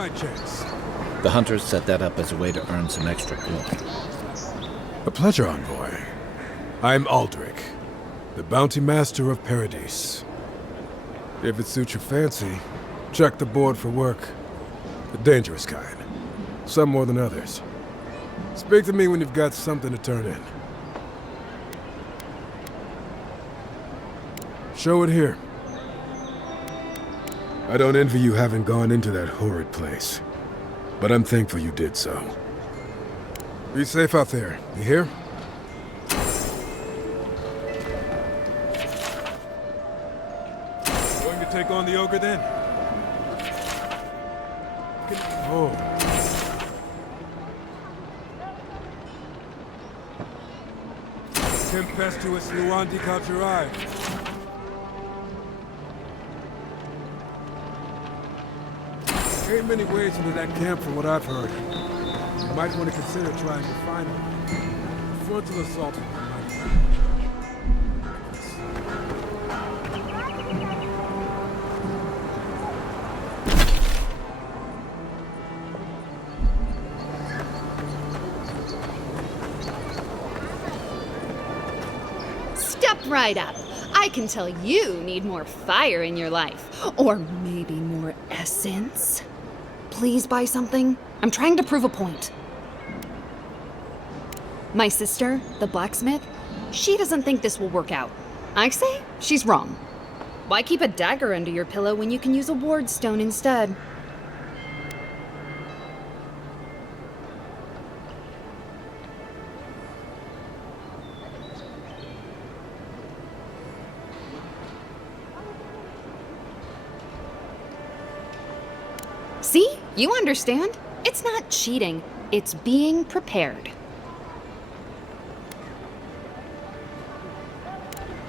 my chance. The hunters set that up as a way to earn some extra coin. A pleasure, envoy. I'm Aldrich, the bounty master of Paradise. If it suits your fancy, check the board for work. The dangerous kind. Some more than others. Speak to me when you've got something to turn in. Show it here. I don't envy you having gone into that horrid place, but I'm thankful you did so. Be safe out there, you hear? Going to take on the ogre then? Oh. Tempestuous Luandi Kajirai. Ain't many ways into that camp from what I've heard. You might want to consider trying to find them. Frontal assault. Step right up. I can tell you need more fire in your life. Or maybe more essence. Please buy something. I'm trying to prove a point. My sister, the blacksmith, she doesn't think this will work out. I say she's wrong. Why keep a dagger under your pillow when you can use a ward stone instead? See? You understand? It's not cheating. It's being prepared.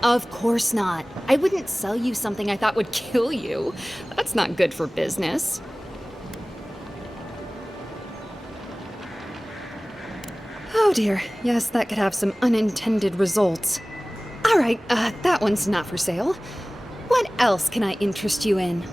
Of course not. I wouldn't sell you something I thought would kill you. That's not good for business. Oh dear. Yes, that could have some unintended results. All right, that one's not for sale. What else can I interest you in?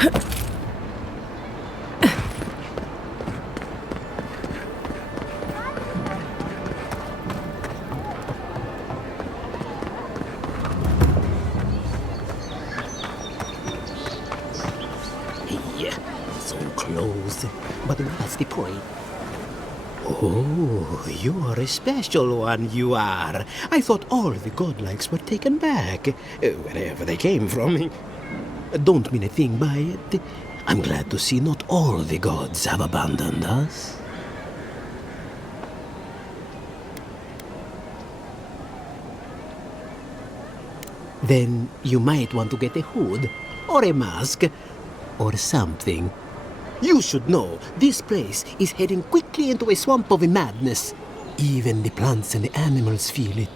Yeah, so close. But what's the point? Oh, you are a special one, you are. I thought all the godlikes were taken back, wherever they came from. Don't mean a thing by it. I'm glad to see not all the gods have abandoned us. Then you might want to get a hood, or a mask, or something. You should know, this place is heading quickly into a swamp of madness. Even the plants and the animals feel it.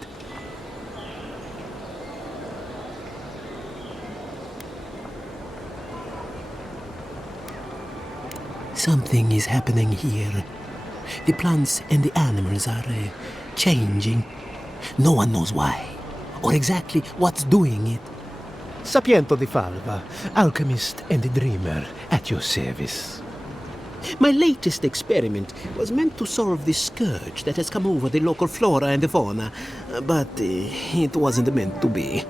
Something is happening here. The plants and the animals are changing. No one knows why, or exactly what's doing it. Sapiento di Falva, alchemist and dreamer, at your service. My latest experiment was meant to solve the scourge that has come over the local flora and the fauna, but it wasn't meant to be.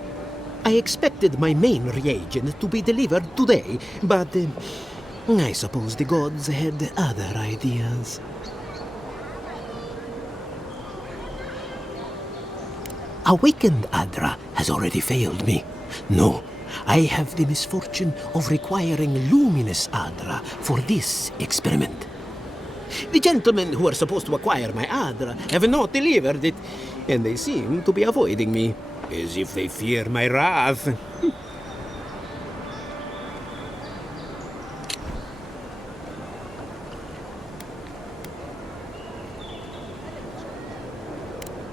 I expected my main reagent to be delivered today, but I suppose the gods had other ideas. Awakened Adra has already failed me. No, I have the misfortune of requiring luminous Adra for this experiment. The gentlemen who are supposed to acquire my Adra have not delivered it, and they seem to be avoiding me, as if they fear my wrath.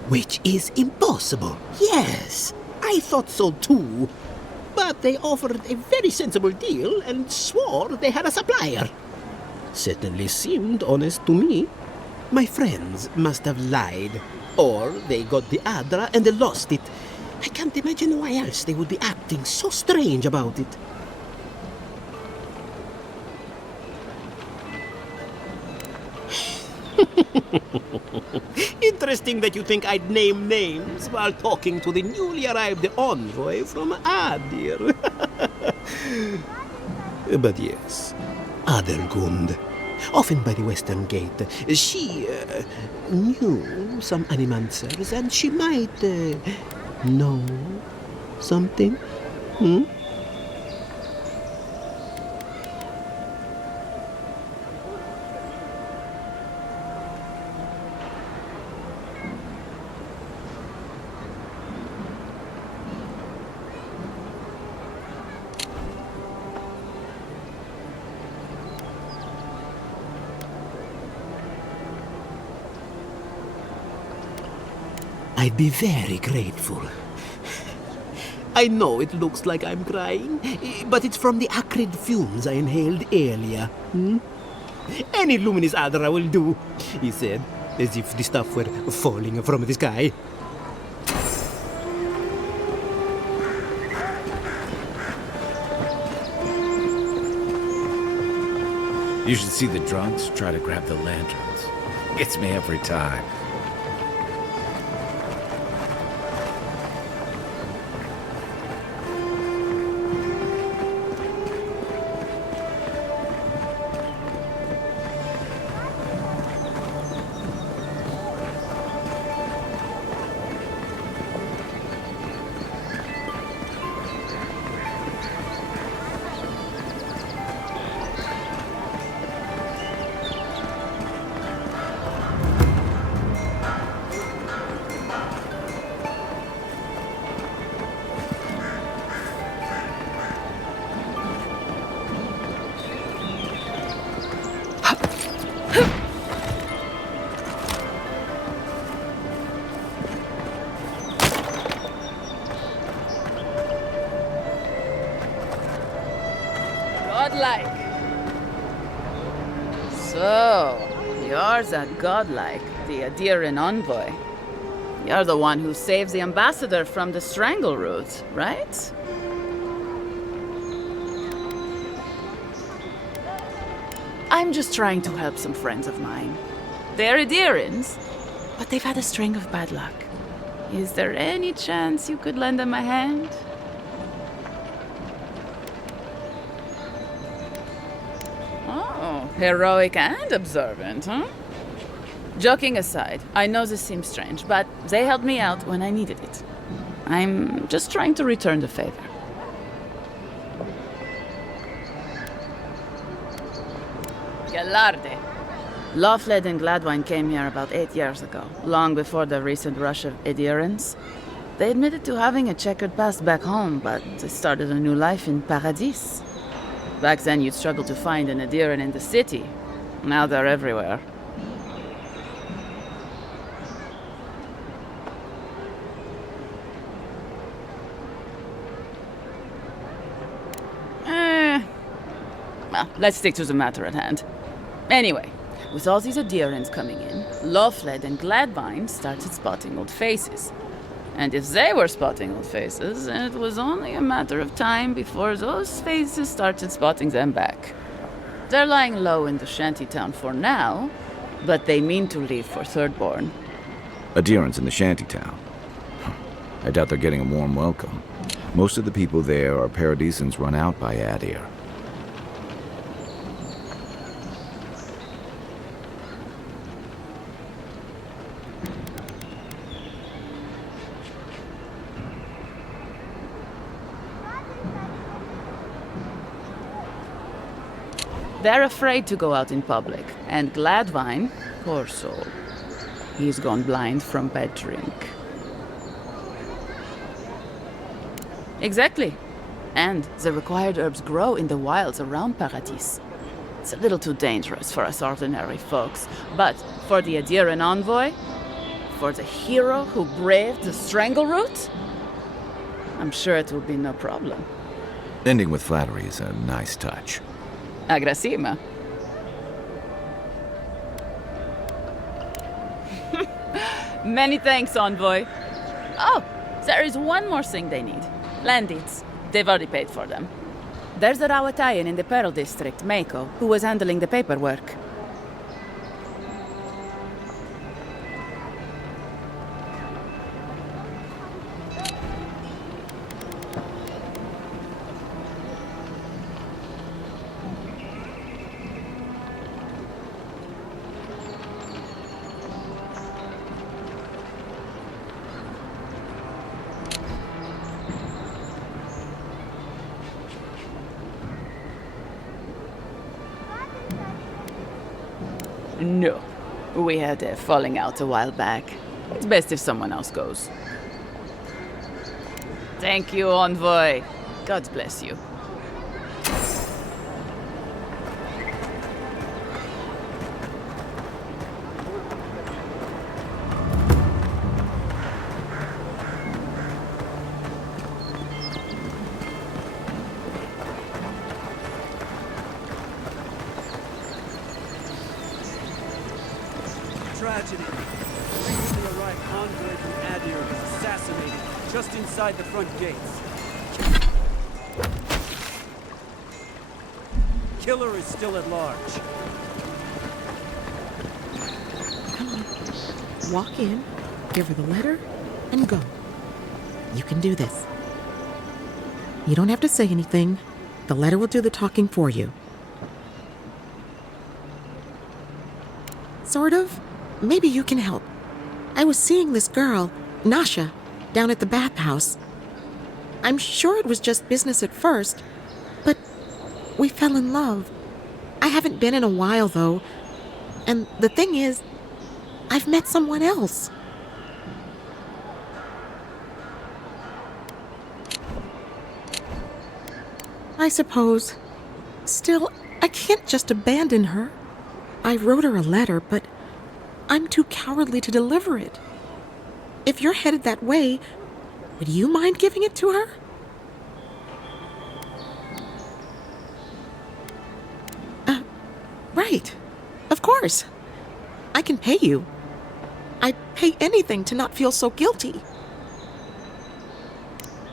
Which is impossible. Yes, I thought so too. But they offered a very sensible deal and swore they had a supplier. Certainly seemed honest to me. My friends must have lied. Or they got the Adra and they lost it. I can't imagine why else they would be acting so strange about it. Interesting that you think I'd name names while talking to the newly arrived envoy from Adir. But yes, Adelgund, often by the western gate, she knew some animancers and she might know something. Hmm? I'd be very grateful. I know it looks like I'm crying, but it's from the acrid fumes I inhaled earlier. Hmm? Any luminous Adra will do, he said, as if the stuff were falling from the sky. You should see the drunks try to grab the lanterns. Gets me every time. Godlike. So, you're that godlike, the Adiran envoy. You're the one who saves the ambassador from the strangle root, right? I'm just trying to help some friends of mine. They're Adherents, but they've had a string of bad luck. Is there any chance you could lend them a hand? Oh, heroic and observant, huh? Joking aside, I know this seems strange, but they helped me out when I needed it. I'm just trying to return the favor. Galarde. Lawfled and Gladwine came here about 8 years ago, long before the recent rush of adherents. They admitted to having a checkered past back home, but they started a new life in Paradis. Back then, you'd struggle to find an adherent in the city. Now they're everywhere. Well, let's stick to the matter at hand. Anyway, with all these adherents coming in, Lawfled and Gladwine started spotting old faces. And if they were spotting old faces, it was only a matter of time before those faces started spotting them back. They're lying low in the shantytown for now, but they mean to leave for Thirdborn. Adherents in the shantytown. I doubt they're getting a warm welcome. Most of the people there are Paradisans run out by Adir. They're afraid to go out in public, and Gladwine, poor soul, he's gone blind from bad drink. Exactly. And the required herbs grow in the wilds around Paradis. It's a little too dangerous for us ordinary folks, but for the adherent envoy, for the hero who braved the strangle route, I'm sure it will be no problem. Ending with flattery is a nice touch. Agrasima. Many thanks, envoy. Oh, there is one more thing they need. Land deeds. They've already paid for them. There's a Rawatayan in the Pearl District, Mako, who was handling the paperwork. No. We had a falling out a while back. It's best if someone else goes. Thank you, envoy. God bless you. Tragedy. Recently arrived envoy from Adir was assassinated just inside the front gates. Killer is still at large. Come on. Walk in, give her the letter, and go. You can do this. You don't have to say anything. The letter will do the talking for you. Sort of. Maybe you can help. I was seeing this girl, Nasha, down at the bathhouse. I'm sure it was just business at first, but we fell in love. I haven't been in a while, though. And the thing is, I've met someone else. I suppose. Still, I can't just abandon her. I wrote her a letter, but I'm too cowardly to deliver it. If you're headed that way, would you mind giving it to her? Right. Of course. I can pay you. I'd pay anything to not feel so guilty.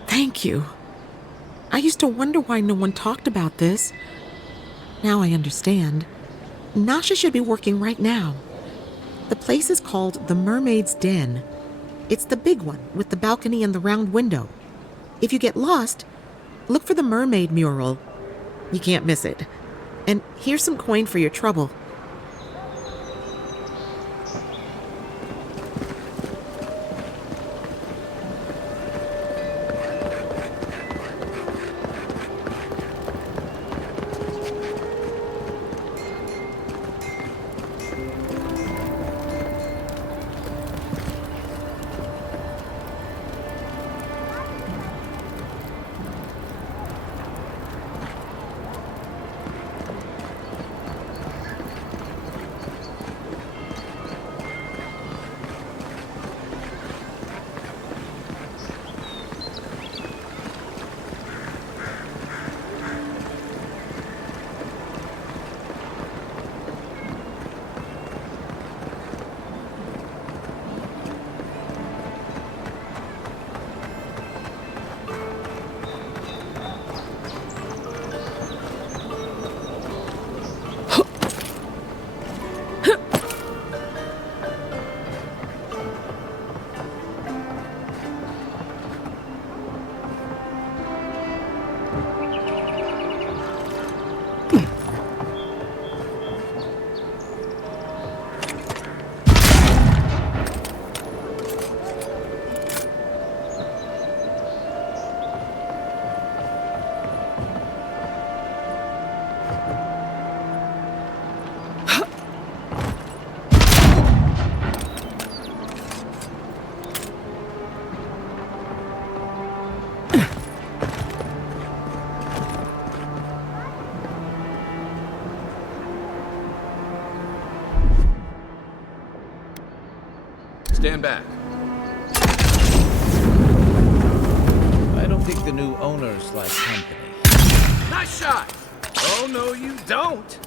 Thank you. I used to wonder why no one talked about this. Now I understand. Nasha should be working right now. The place is called the Mermaid's Den. It's the big one with the balcony and the round window. If you get lost, look for the mermaid mural. You can't miss it. And here's some coin for your trouble. Stand back. I don't think the new owners like company. Nice shot! Oh, no, you don't!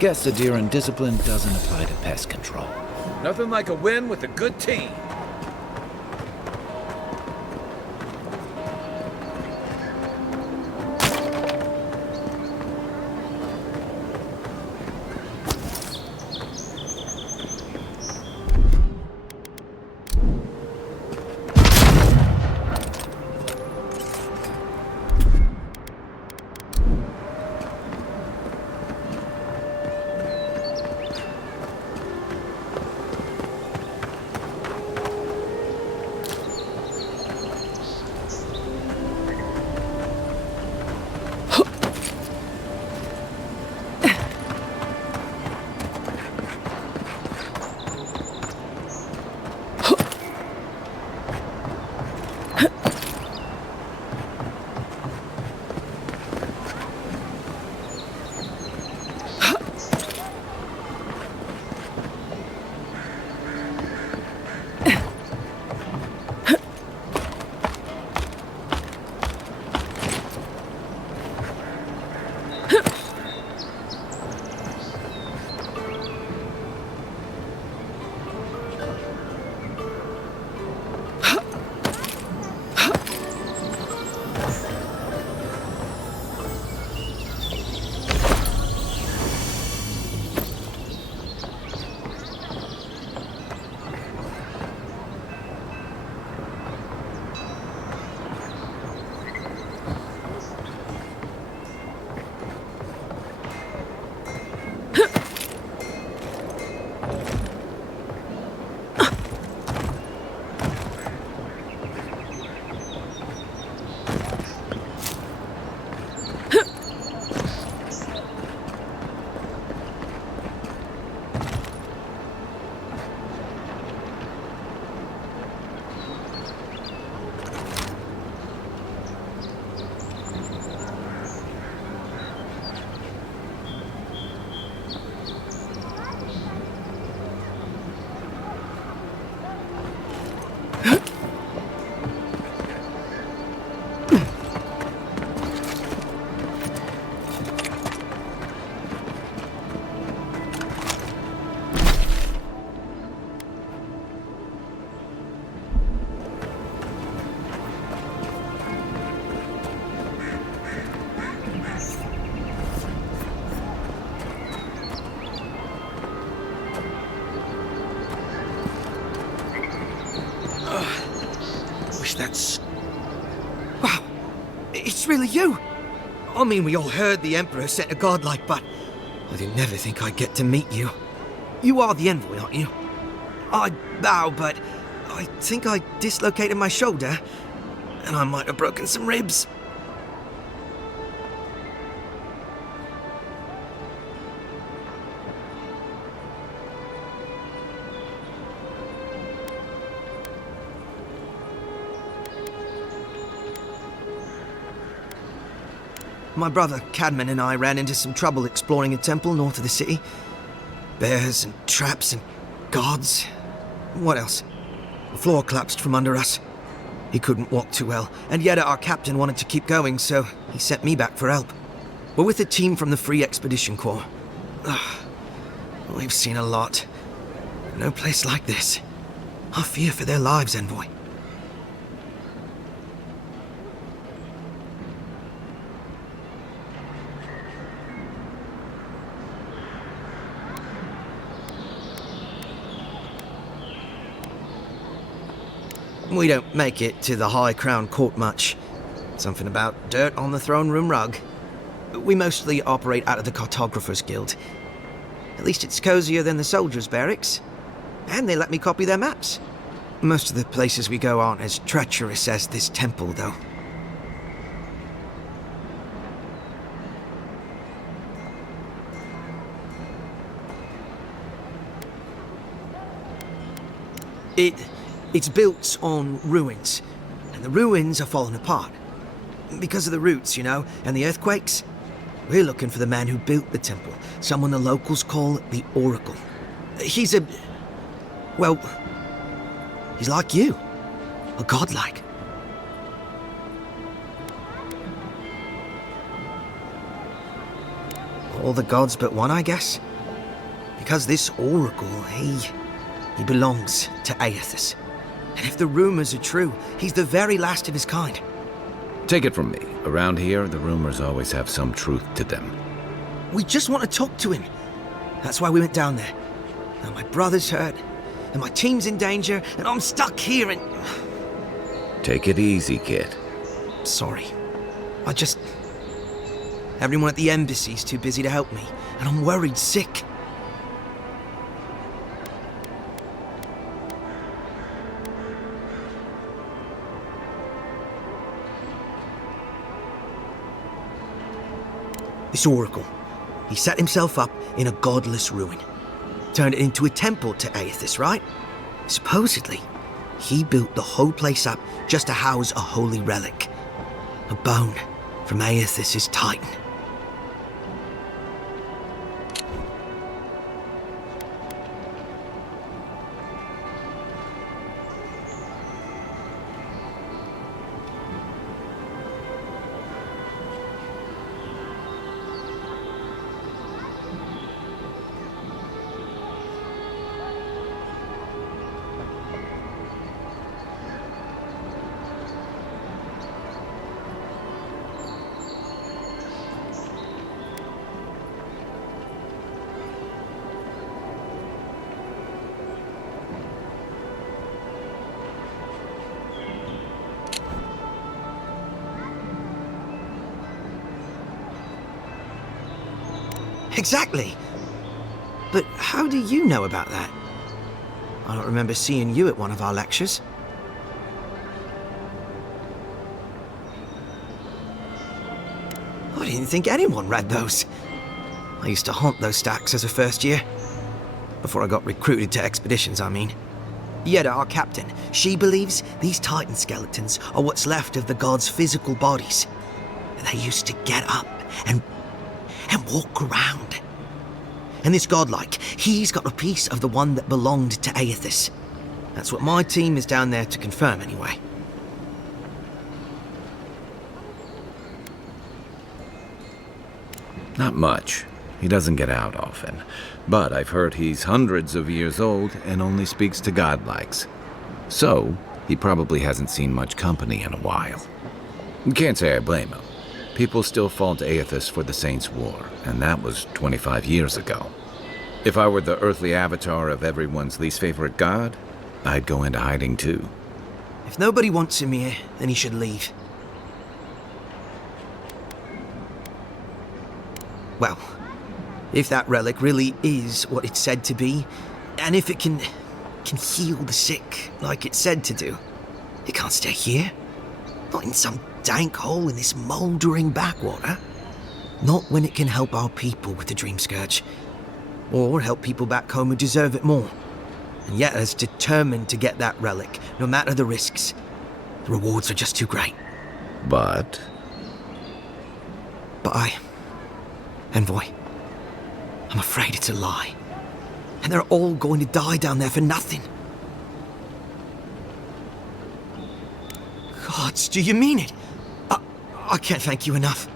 Guess the deer and discipline doesn't apply to pest control. Nothing like a win with a good team. That's... Wow, it's really you! I mean, we all heard the Emperor sent a godlike, but I didn't never think I'd get to meet you. You are the envoy, aren't you? I bow, but I think I dislocated my shoulder, and I might have broken some ribs. My brother, Cadman, and I ran into some trouble exploring a temple north of the city. Bears and traps and guards. What else? The floor collapsed from under us. He couldn't walk too well, and yet our captain wanted to keep going, so he sent me back for help. We're with a team from the Free Expedition Corps. We've seen a lot. No place like this. I fear for their lives, Envoy. We don't make it to the High Crown Court much. Something about dirt on the throne room rug. We mostly operate out of the Cartographers Guild. At least it's cozier than the soldiers' barracks. And they let me copy their maps. Most of the places we go aren't as treacherous as this temple, though. It's built on ruins, and the ruins are falling apart. Because of the roots, you know, and the earthquakes. We're looking for the man who built the temple, someone the locals call the Oracle. He's a... well, he's like you. A godlike. All the gods but one, I guess. Because this Oracle, he belongs to Aethys. And if the rumors are true, he's the very last of his kind. Take it from me. Around here, the rumors always have some truth to them. We just want to talk to him. That's why we went down there. Now my brother's hurt, and my team's in danger, and I'm stuck here and... Take it easy, kid. Sorry. Everyone at the embassy's too busy to help me, and I'm worried sick. This Oracle, he set himself up in a godless ruin. Turned it into a temple to Aethys, right? Supposedly, he built the whole place up just to house a holy relic. A bone from Aethys' Titan. Exactly. But how do you know about that? I don't remember seeing you at one of our lectures. I didn't think anyone read those. I used to haunt those stacks as a first year. Before I got recruited to expeditions, I mean. Yeda, our captain, she believes these Titan skeletons are what's left of the gods' physical bodies. They used to get up and walk around. And this godlike, he's got a piece of the one that belonged to Aethys. That's what my team is down there to confirm, anyway. Not much. He doesn't get out often. But I've heard he's hundreds of years old and only speaks to godlikes. So, he probably hasn't seen much company in a while. Can't say I blame him. People still fault Aethys for the Saints' War, and that was 25 years ago. If I were the earthly avatar of everyone's least favorite god, I'd go into hiding too. If nobody wants him here, then he should leave. Well, if that relic really is what it's said to be, and if it can heal the sick like it's said to do, it can't stay here. Not in some dank hole in this mouldering backwater. Not when it can help our people with the Dream Scourge. Or help people back home who deserve it more. And yet is determined to get that relic, no matter the risks. The rewards are just too great. But Envoy, I'm afraid it's a lie. And they're all going to die down there for nothing. Gods, do you mean it? I can't thank you enough.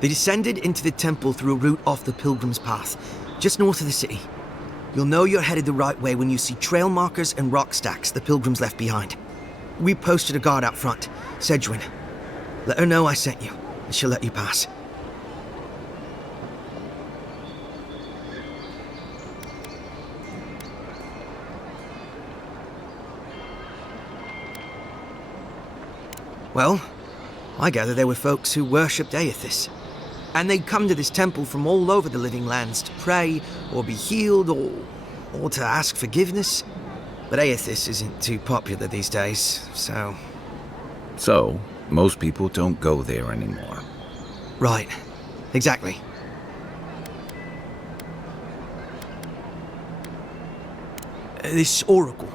They descended into the temple through a route off the Pilgrim's Path, just north of the city. You'll know you're headed the right way when you see trail markers and rock stacks the Pilgrims left behind. We posted a guard out front, Sedgwin. Let her know I sent you, and she'll let you pass. Well, I gather there were folks who worshipped Aethys. And they'd come to this temple from all over the living lands to pray, or be healed, or to ask forgiveness. But Aethys isn't too popular these days, so... So, most people don't go there anymore. Right. Exactly. This Oracle.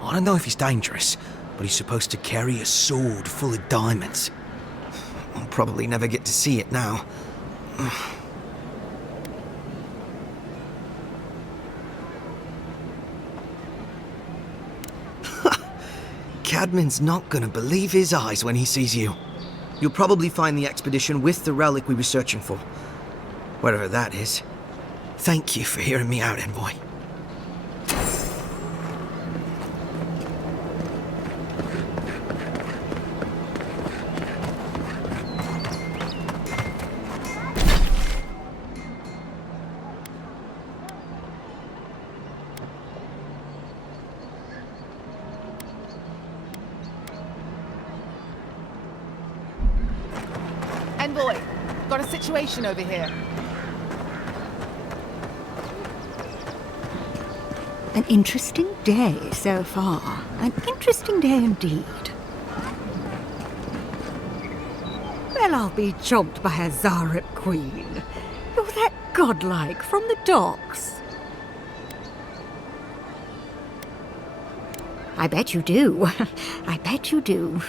I don't know if he's dangerous, but he's supposed to carry a sword full of diamonds. I'll probably never get to see it now. Cadman's not gonna believe his eyes when he sees you. You'll probably find the expedition with the relic we were searching for. Whatever that is. Thank you for hearing me out, Envoy. Envoy, got a situation over here. An interesting day so far. An interesting day indeed. Well, I'll be chomped by a Zarep queen. You're that godlike from the docks. I bet you do. I bet you do.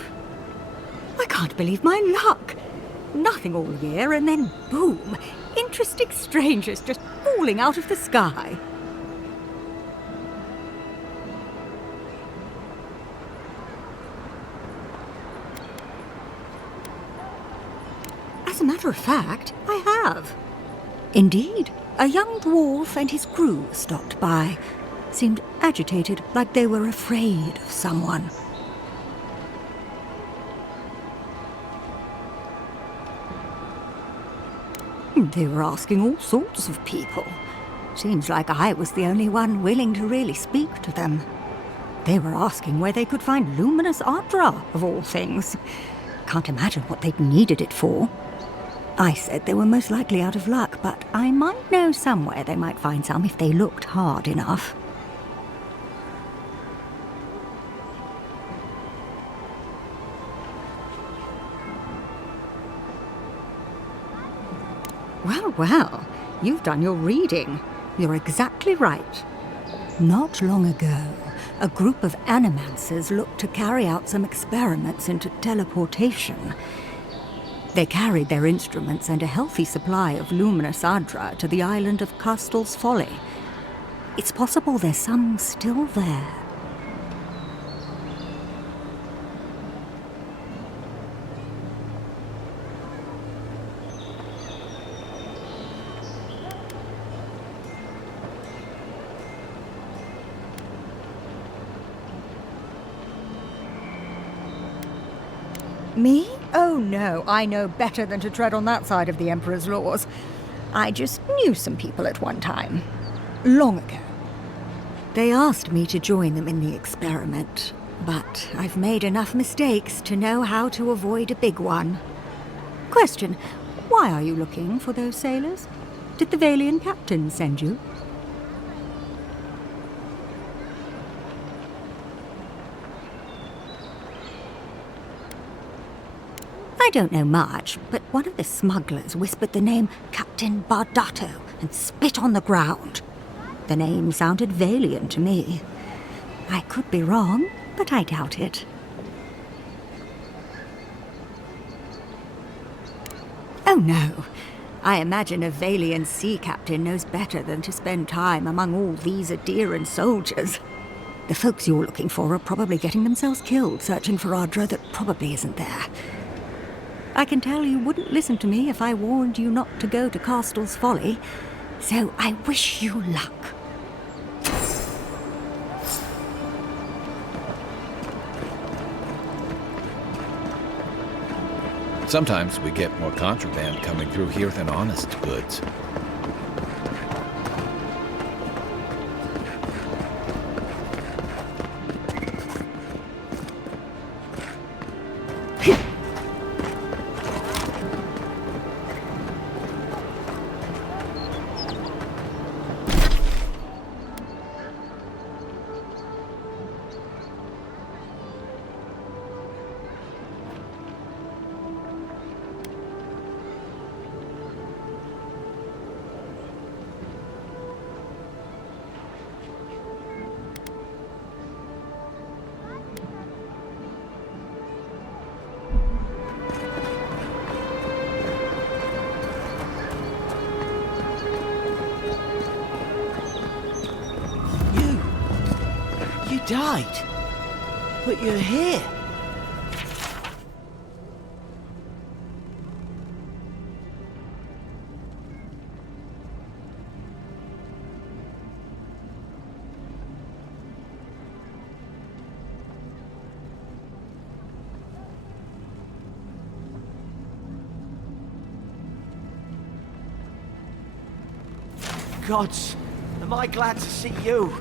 I can't believe my luck. Nothing all year, and then boom, interesting strangers just falling out of the sky. As a matter of fact, I have. Indeed, a young dwarf and his crew stopped by. Seemed agitated, like they were afraid of someone. They were asking all sorts of people. Seems like I was the only one willing to really speak to them. They were asking where they could find luminous Ardra, of all things. Can't imagine what they'd needed it for. I said they were most likely out of luck, but I might know somewhere they might find some if they looked hard enough. Well, you've done your reading. You're exactly right. Not long ago, a group of animancers looked to carry out some experiments into teleportation. They carried their instruments and a healthy supply of luminous Ardra to the island of Castel's Folly. It's possible there's some still there. Me? Oh no, I know better than to tread on that side of the Emperor's laws. I just knew some people at one time. Long ago. They asked me to join them in the experiment. But I've made enough mistakes to know how to avoid a big one. Question, why are you looking for those sailors? Did the Valian captain send you? I don't know much, but one of the smugglers whispered the name Captain Bardato and spit on the ground. The name sounded Valian to me. I could be wrong, but I doubt it. Oh no. I imagine a Valian sea captain knows better than to spend time among all these Adiran soldiers. The folks you're looking for are probably getting themselves killed searching for Ardra that probably isn't there. I can tell you wouldn't listen to me if I warned you not to go to Castel's Folly, so I wish you luck. Sometimes we get more contraband coming through here than honest goods. You died, but you're here. Gods, am I glad to see you.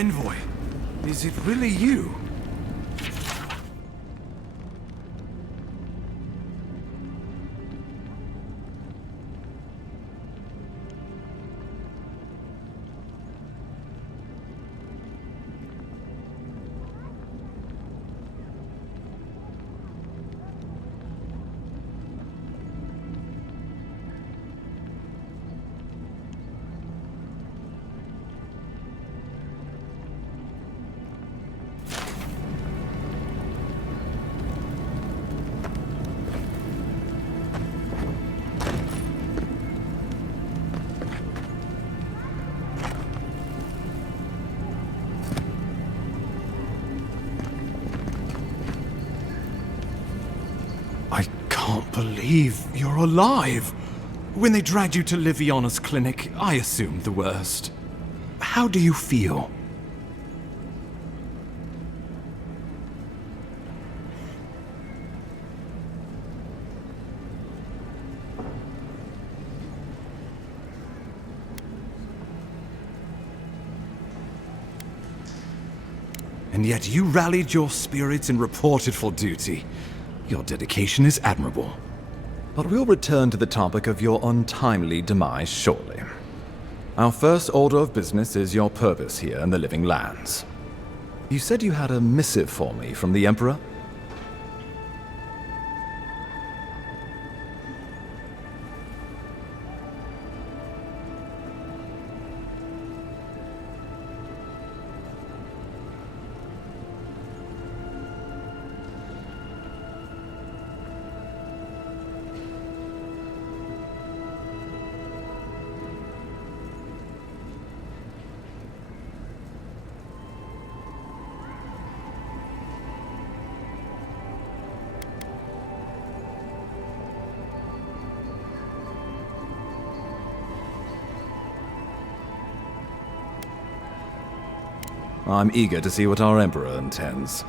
Envoy, is it really you? I can't believe you're alive. When they dragged you to Liviana's clinic, I assumed the worst. How do you feel? And yet you rallied your spirits and reported for duty. Your dedication is admirable. But we'll return to the topic of your untimely demise shortly. Our first order of business is your purpose here in the Living Lands. You said you had a missive for me from the Emperor? I'm eager to see what our Emperor intends.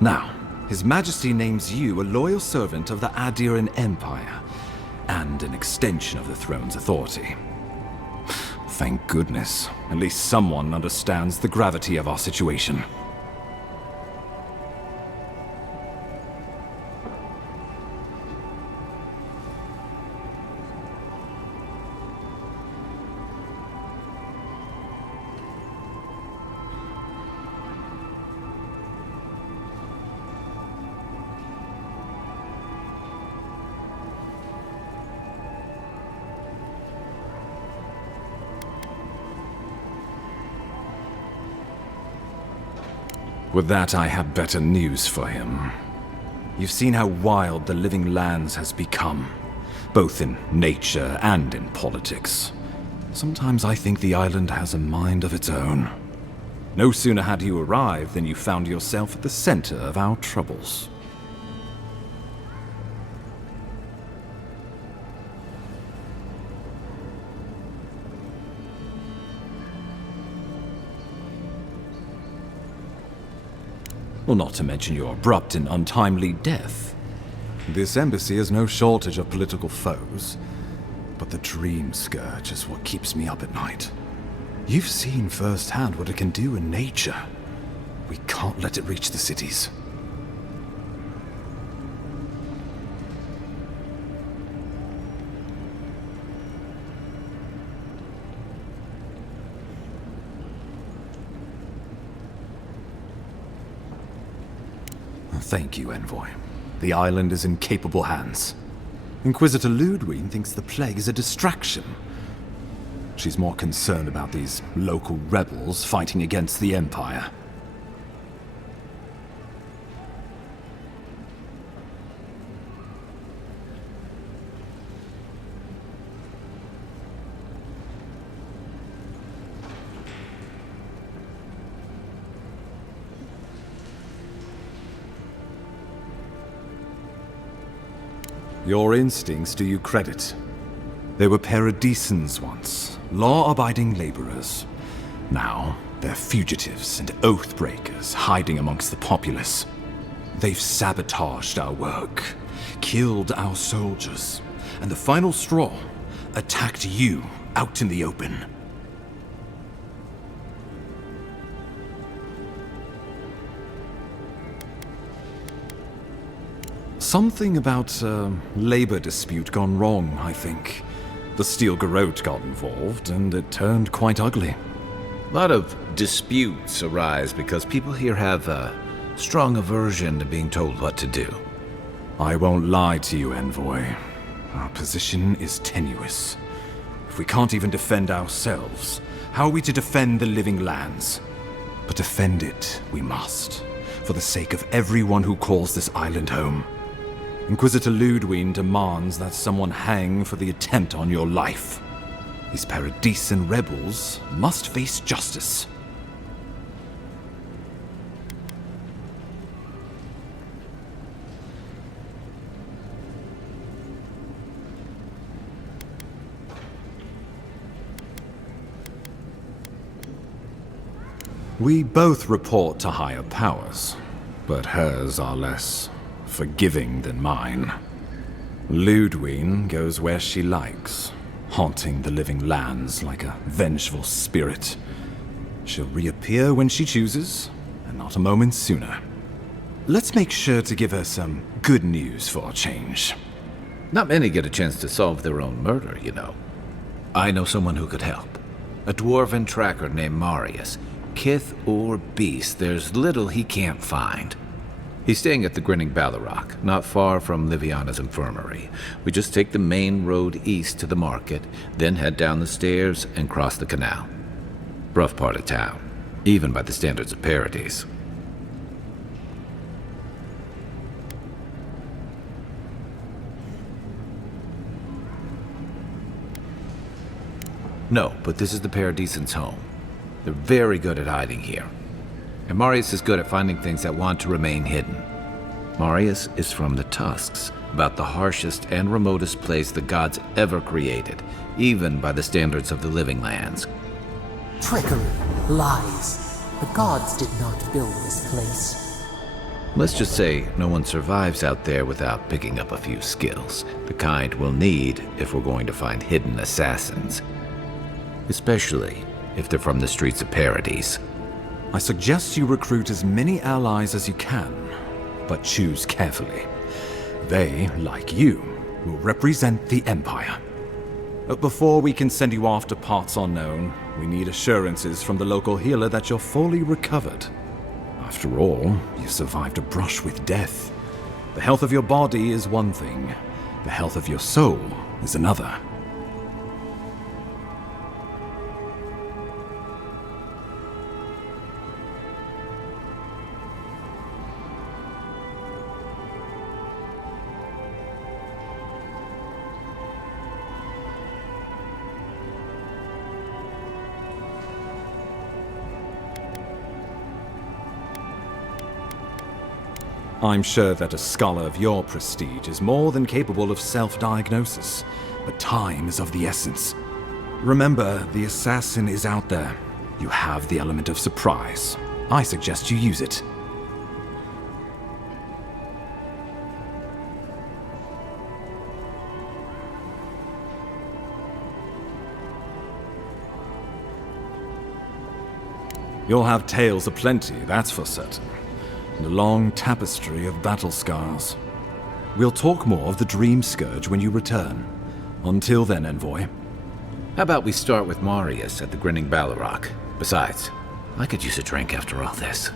Now, His Majesty names you a loyal servant of the Adiran Empire, and an extension of the throne's authority. Thank goodness, at least someone understands the gravity of our situation. With that, I have better news for him. You've seen how wild the Living Lands has become, both in nature and in politics. Sometimes I think the island has a mind of its own. No sooner had you arrived than you found yourself at the center of our troubles. Well, not to mention your abrupt and untimely death. This embassy has no shortage of political foes, but the Dream Scourge is what keeps me up at night. You've seen firsthand what it can do in nature. We can't let it reach the cities. Thank you, Envoy. The island is in capable hands. Inquisitor Ludwig thinks the plague is a distraction. She's more concerned about these local rebels fighting against the Empire. Your instincts do you credit. They were paradisans once, law-abiding laborers. Now, they're fugitives and oath-breakers hiding amongst the populace. They've sabotaged our work, killed our soldiers, and the final straw, attacked you out in the open. Something about a labor dispute gone wrong, I think. The Steel Garrote got involved, and it turned quite ugly. A lot of disputes arise because people here have a strong aversion to being told what to do. I won't lie to you, Envoy. Our position is tenuous. If we can't even defend ourselves, how are we to defend the living lands? But defend it we must, for the sake of everyone who calls this island home. Inquisitor Ludwig demands that someone hang for the attempt on your life. These Paradisian rebels must face justice. We both report to higher powers, but hers are less forgiving than mine. Ludwig goes where she likes, haunting the living lands like a vengeful spirit. She'll reappear when she chooses, and not a moment sooner. Let's make sure to give her some good news for a change. Not many get a chance to solve their own murder, you know. I know someone who could help. A dwarven tracker named Marius. Kith or beast, there's little he can't find. He's staying at the Grinning Ballarrock, not far from Liviana's infirmary. We just take the main road east to the market, then head down the stairs and cross the canal. Rough part of town, even by the standards of Paradise. No, but this is the Paradisians' home. They're very good at hiding here. And Marius is good at finding things that want to remain hidden. Marius is from the Tusks, about the harshest and remotest place the gods ever created, even by the standards of the living lands. Trickery, lies. The gods did not build this place. Let's just say no one survives out there without picking up a few skills, the kind we'll need if we're going to find hidden assassins. Especially if they're from the streets of Paradise. I suggest you recruit as many allies as you can, but choose carefully. They, like you, will represent the Empire. But before we can send you off to parts unknown, we need assurances from the local healer that you're fully recovered. After all, you survived a brush with death. The health of your body is one thing, the health of your soul is another. I'm sure that a scholar of your prestige is more than capable of self-diagnosis, but time is of the essence. Remember, the assassin is out there. You have the element of surprise. I suggest you use it. You'll have tales aplenty, that's for certain. And a long tapestry of battle scars. We'll talk more of the Dream Scourge when you return. Until then, Envoy. How about we start with Marius at the Grinning Ballarrock? Besides, I could use a drink after all this.